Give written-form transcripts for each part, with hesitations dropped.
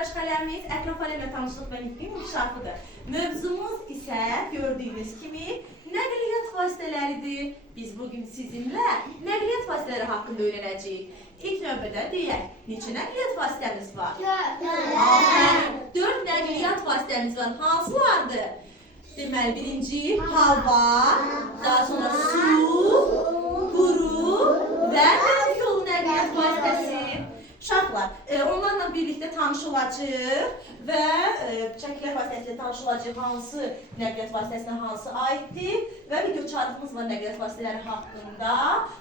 məşğələmiz ətraf aləmlə tanışlıq və nitqin inkişafıdır. Mövzumuz isə gördüyünüz kimi nəqliyyat vasitələridir. Biz bugün sizinlə nəqliyyat vasitələri haqqında öyrənəcəyik. İlk növbədə deyək, neçə nəqliyyat vasitəmiz var? 4 nəqliyyat vasitəmiz var. Hansılardır? Deməli, birinci hava, daha sonra su, quru və dəmir yolu nəqliyyat vasitəsi. Uşaqlar, onlarla birlikdə tanış olacaq və çəkilər vasitəsilə tanış olacaq hansı nəqliyyat vasitəsinə hansı aiddir və video çarxımız var nəqliyyat vasitələri haqqında.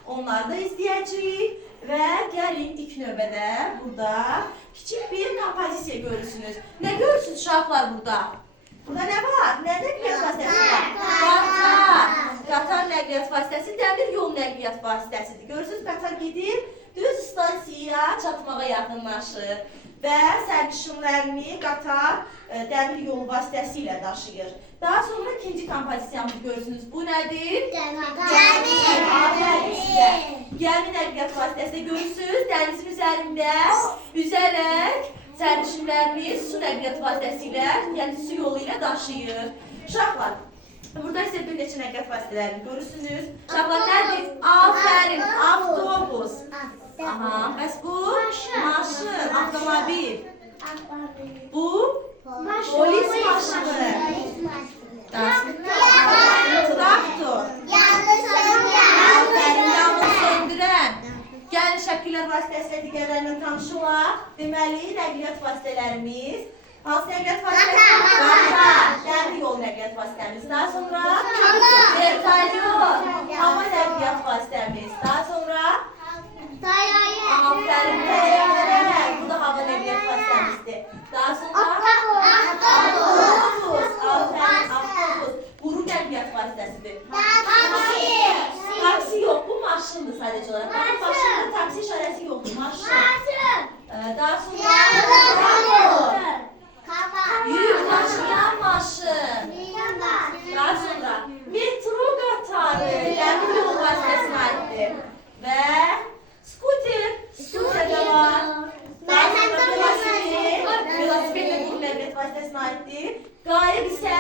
Onları da izləyəcəyik və gəlin ilk növbədə burada kiçik bir kompozisiya görürsünüz. Nə görürsünüz uşaqlar burada? Burada nə var? Nə nəqliyyat vasitəsi var? Qatar. Qatar nəqliyyat vasitəsi dəmir yol nəqliyyat vasitəsidir. Görürsünüz, qatar gedir. Düz stansiyaya çatmağa yaxınlaşır və sərnişinlərini qatar dəmir yolu vasitəsilə daşıyır. Daha sonra ikinci kompozisiyamızı görürsünüz. Bu nədir? Gəmi nəqliyyat vasitəsində görürsünüz. Dənizin üzərində üzərək sərnişinlərini su nəqliyyat vasitəsilə, yəni su yolu ilə daşıyır. Uşaqlar, burada isə bir neçə nəqliyyat vasitələrini görürsünüz. Uşaqlar nədir? Afərin, avtobus. Aha, bəs bu? Maşın, avtomobil. Bu? Polis maşını. Traktor. Yanğın söndürən. Gəlin şəkillər vasitəsilə digərlərlə tanış olaq. Deməli, nəqliyyat vasitələrimiz. Hansı nəqliyyat vasitəsi? Qatar, dəmir yol nəqliyyat vasitəmiz. Daha sonra? Vertolyot, hava nəqliyyat vasitəmiz. Daha sonra? Afərin, təyyarə. Bu da hava nəqliyyat vasitəmizdir. Daha sonra? Avtobus. Afərin, avtobus. Quru nəqliyyat vasitəsidir. Taksi yox, bu maşındır sadəcə olaraq. Bakın, maşında taksi işarəsi yoxdur, maşın. Daha sonra? Yük daşıyan maşın. Daha sonra? Metro qatarı, dəmir yol vasitəsinə aiddir. Və skuter, skuter də var. Daha sonra velosiped də quru nəqliyyat vasitəsinə aiddir. Qayıq isə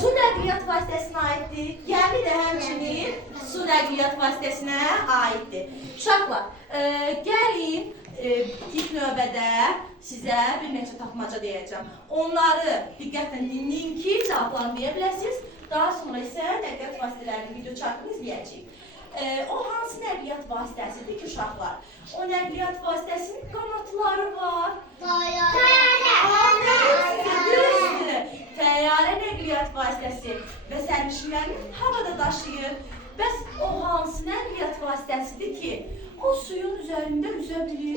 su nəqliyyat vasitəsinə aiddir. Gəmi də həmçinin su nəqliyyat vasitəsinə aiddir. Uşaqlar, gəlin ilk növbədə sizə bir neçə tapmaca deyəcəm. Onları diqqətlə dinləyin ki, cavablarını deyə biləsiniz. Daha sonra isə nəqliyyat vasitələrinin video çarxını izləyəcəyik. O hansı nəqliyyat vasitəsidir ki, uşaqlar? O nəqliyyat vasitəsinin qanatları var. Təyyarə nəqliyyat vasitəsi və sərnişinlərini havada daşıyır. Bəs o hansı nəqliyyat vasitəsidir ki, o suyun üzərində üzə bilir?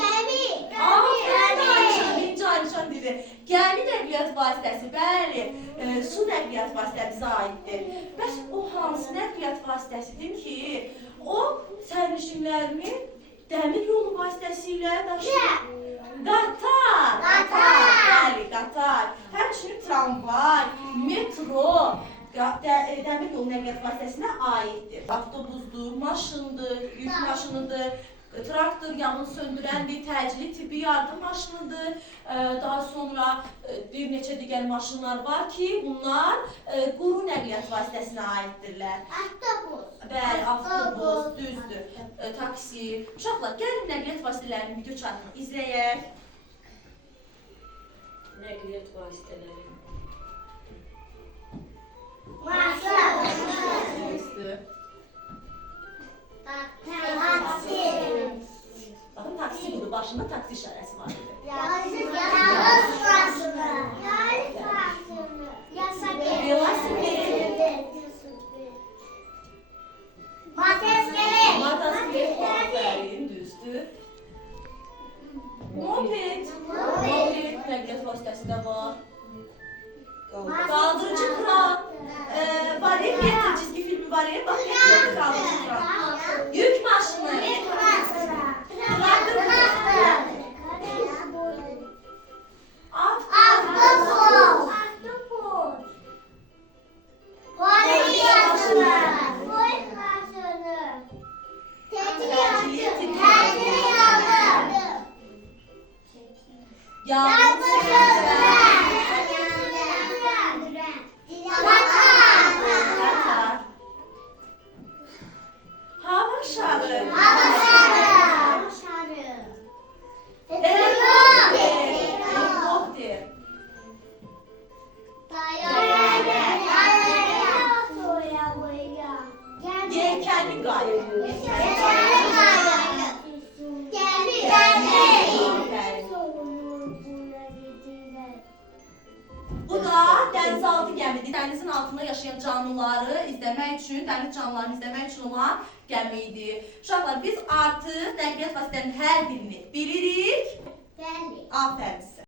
Gəmi nəqliyyat vasitəsi, bəli, su nəqliyyat vasitəmizə aiddir. Bəs o hansı nəqliyyat vasitəsidir ki, o sərnişinlərini dəmir yolu vasitəsilə daşıyır? Qatar. Bəli, qatar. Həmçinin tramvay, metro, dəmir yolu nəqliyyat vasitəsinə aiddir. Avtobusdur, maşındır, yük maşınıdır, traktor, yanğın söndürəndir, təcili tibbi yardım maşınıdır. Daha sonra bir neçə digər maşınlar var ki, bunlar quru nəqliyyat vasitəsinə aiddirlər. Avtobus. Bəli, avtobus, düzdür, taksi. Uşaqlar, gəlin nəqliyyat vasitələrinin video çarxını izləyək. Nəqliyyat vasitələri. Düzdür. Taksi. Baxın, taksi budur, başında taksi işarəsi var idi. Aferin, düzdür. Moped. Moped nəqliyyat vasitəsi də var. Qaldırıcı kran. Var ya, bir çizgi filmi var ya, bak ya, qaldırıcı kran. Yük maşını. Traktör kran. Avtobus. Polis maşını. Tecili yardım. Yandı söndüren. Qatar. Hava şarı. Helikopter. Yelkenli qayıq. Bu da dənizaltı gəmidir. Dənizin altında yaşayan canlıları izləmək üçün, dəniz canlılarını izləmək üçün olan gəmi idi. Uşaqlar, biz artıq nəqliyyat vasitələrinin hər birini bilirik. Afərin sizə.